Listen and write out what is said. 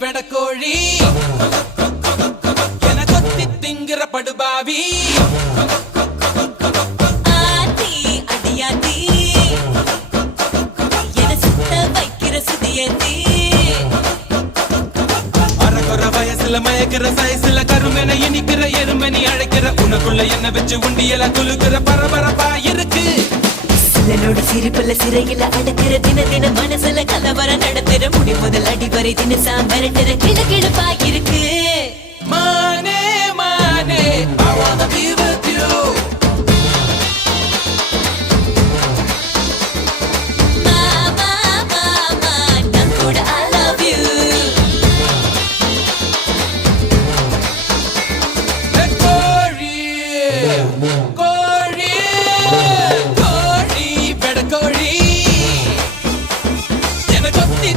வெடக்கோழி என கொத்தி திங்கிற படுபாவி ஆத்தி அடியாத்தி என சுத்த வைக்கிற சுதியத்தி அறகுற வயசுல மயக்கிற சைஸ்ல கருமென இனிக்கிற எருமனி அழைக்கிற உனக்குள்ள என்ன வச்சு உண்டியல குலுக்கிற பரபரப்பா இருக்கு சிலனோட சிரிப்புல சிறையில அடக்கிற தின தின மனசுல கலவரம் நடத்துற முடி முதல் அடி வரை தினசா மிரட்டுற கிழக்கிழப்பா இருக்கு